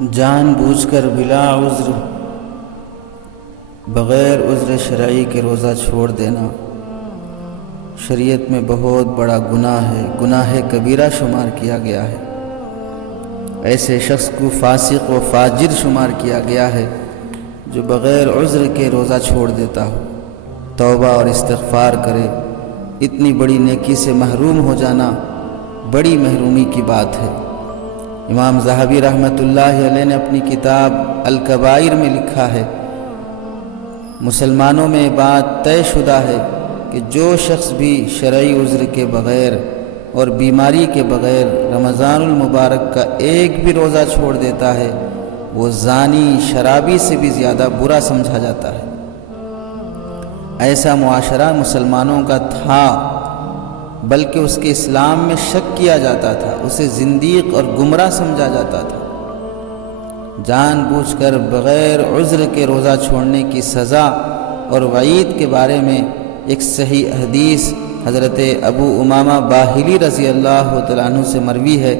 جان بوجھ کر بلا عذر بغیر عذر شرعی کے روزہ چھوڑ دینا شریعت میں بہت بڑا گناہ ہے، گناہ کبیرہ شمار کیا گیا ہے۔ ایسے شخص کو فاسق و فاجر شمار کیا گیا ہے جو بغیر عذر کے روزہ چھوڑ دیتا ہو، توبہ اور استغفار کرے۔ اتنی بڑی نیکی سے محروم ہو جانا بڑی محرومی کی بات ہے۔ امام ذہبی رحمۃ اللہ علیہ نے اپنی کتاب الکبائر میں لکھا ہے، مسلمانوں میں بات طے شدہ ہے کہ جو شخص بھی شرعی عذر کے بغیر اور بیماری کے بغیر رمضان المبارک کا ایک بھی روزہ چھوڑ دیتا ہے وہ زانی، شرابی سے بھی زیادہ برا سمجھا جاتا ہے۔ ایسا معاشرہ مسلمانوں کا تھا، بلکہ اس کے اسلام میں شک کیا جاتا تھا، اسے زندیق اور گمراہ سمجھا جاتا تھا۔ جان بوجھ کر بغیر عذر کے روزہ چھوڑنے کی سزا اور وعید کے بارے میں ایک صحیح حدیث حضرت ابو امامہ باہلی رضی اللہ تعالیٰ عنہ سے مروی ہے۔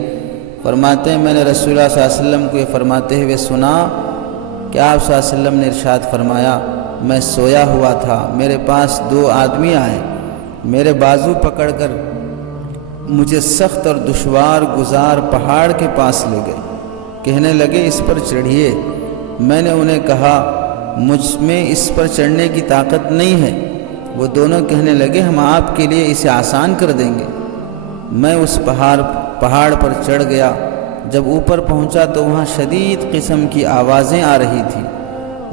فرماتے ہیں میں نے رسول اللہ صلی اللہ علیہ وسلم کو یہ فرماتے ہوئے سنا کہ آپ صلی اللہ علیہ وسلم نے ارشاد فرمایا، میں سویا ہوا تھا، میرے پاس دو آدمی آئے، میرے بازو پکڑ کر مجھے سخت اور دشوار گزار پہاڑ کے پاس لے گئے، کہنے لگے اس پر چڑھیے۔ میں نے انہیں کہا مجھ میں اس پر چڑھنے کی طاقت نہیں ہے۔ وہ دونوں کہنے لگے ہم آپ کے لیے اسے آسان کر دیں گے۔ میں اس پہاڑ پر چڑھ گیا۔ جب اوپر پہنچا تو وہاں شدید قسم کی آوازیں آ رہی تھیں۔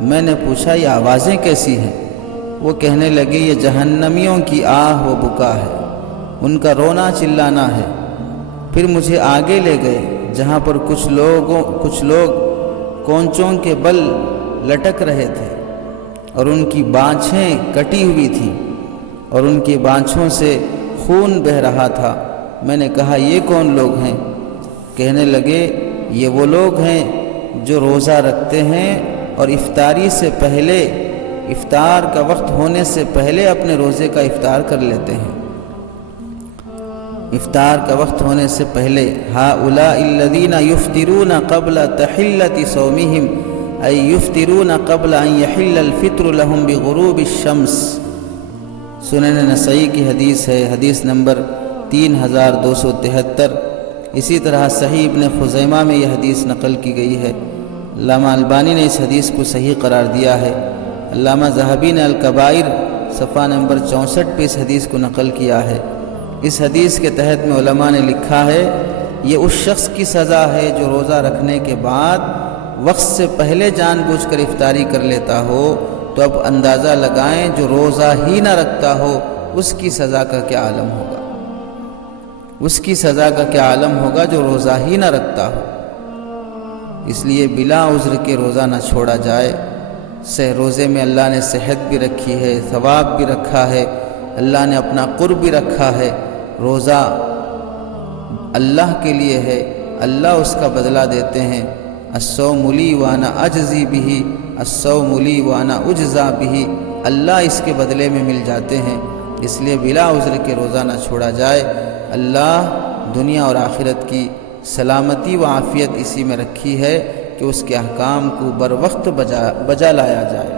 میں نے پوچھا یہ آوازیں کیسی ہیں؟ وہ کہنے لگے یہ جہنمیوں کی آہ و بکا ہے، ان کا رونا چلانا ہے۔ پھر مجھے آگے لے گئے جہاں پر کچھ لوگ کونچوں کے بل لٹک رہے تھے اور ان کی بانچھیں کٹی ہوئی تھیں اور ان کی بانچھوں سے خون بہہ رہا تھا۔ میں نے کہا یہ کون لوگ ہیں؟ کہنے لگے یہ وہ لوگ ہیں جو روزہ رکھتے ہیں اور افطاری سے پہلے، افطار کا وقت ہونے سے پہلے اپنے روزے کا افطار کر لیتے ہیں۔ افطار کا وقت ہونے سے پہلے هؤلاء الذين يفطرون قبل تحلة صومهم أي يفطرون قبل أن يحل الفطر لهم بغروب الشمس۔ سنن نسائی کی حدیث ہے، حدیث نمبر 3273۔ اسی طرح صحیح ابن خزیمہ میں یہ حدیث نقل کی گئی ہے۔ علامہ البانی نے اس حدیث کو صحیح قرار دیا ہے۔ علامہ ذہبی نے الکبائر صفحہ نمبر 64 پہ اس حدیث کو نقل کیا ہے۔ اس حدیث کے تحت میں علماء نے لکھا ہے یہ اس شخص کی سزا ہے جو روزہ رکھنے کے بعد وقت سے پہلے جان بوجھ کر افطاری کر لیتا ہو۔ تو اب اندازہ لگائیں جو روزہ ہی نہ رکھتا ہو اس کی سزا کا کیا عالم ہوگا، اس کی سزا کا کیا عالم ہوگا جو روزہ ہی نہ رکھتا ہو۔ اس لیے بلا عذر کے روزہ نہ چھوڑا جائے۔ روزے میں اللہ نے صحت بھی رکھی ہے، ثواب بھی رکھا ہے، اللہ نے اپنا قرب بھی رکھا ہے۔ روزہ اللہ کے لیے ہے، اللہ اس کا بدلہ دیتے ہیں۔ الصوم لی وانا اجزی بہ، الصوم لی وانا اجزا بہ، اللہ اس کے بدلے میں مل جاتے ہیں۔ اس لیے بلا عذر کے روزہ نہ چھوڑا جائے۔ اللہ دنیا اور آخرت کی سلامتی و عافیت اسی میں رکھی ہے کہ اس کے احکام کو بر وقت بجا لایا جائے۔